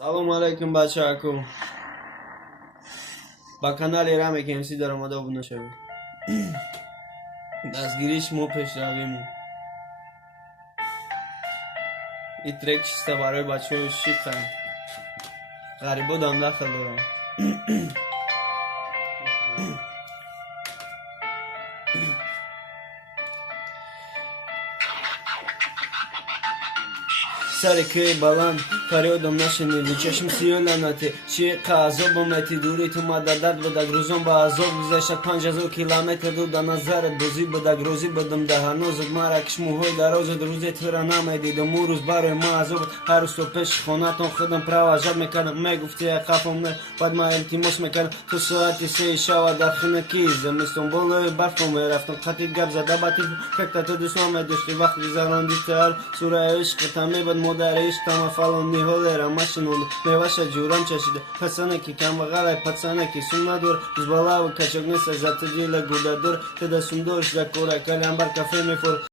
سلام علیکم بچه اکو با کانال رامه که امسی در آمده بود نشوید دستگیریش مو پیش رویم این ترک چیسته برای بچه های شیخ غریبا دام داخل دارم سر که بلند فریادم نشنیدی چشم سیاه لعنتی چی عذابم اتی دوری تو مدد بدک روزم با عذاب گذشت 5000 کیلومتر دور در نظرت بازی بدک روزی بدم ده هنوزت مرکش موهای درازت روزی تو را نمیدیدم اون روز برای ما عذاب هر روز تو پیش خونتون خودم پروژت میکردم میگفتی خفم نه بعد ما التماس میکردم تو ساعتی 3 شب در خونه کیزم استانبول برفم میرفتم خطی گپ زده باتی فکر تو دوستم داشتی وقتی زراندی تر سوره عشق تمی بد مادر عشقم فلان نیهولر машину меваша جورم چشیده پسانه که کم بغل پسانه که سون ندور از بالا و کچک نیست زت دیل گوده دور تده سندورش در کورا کلیم بر کافه میفور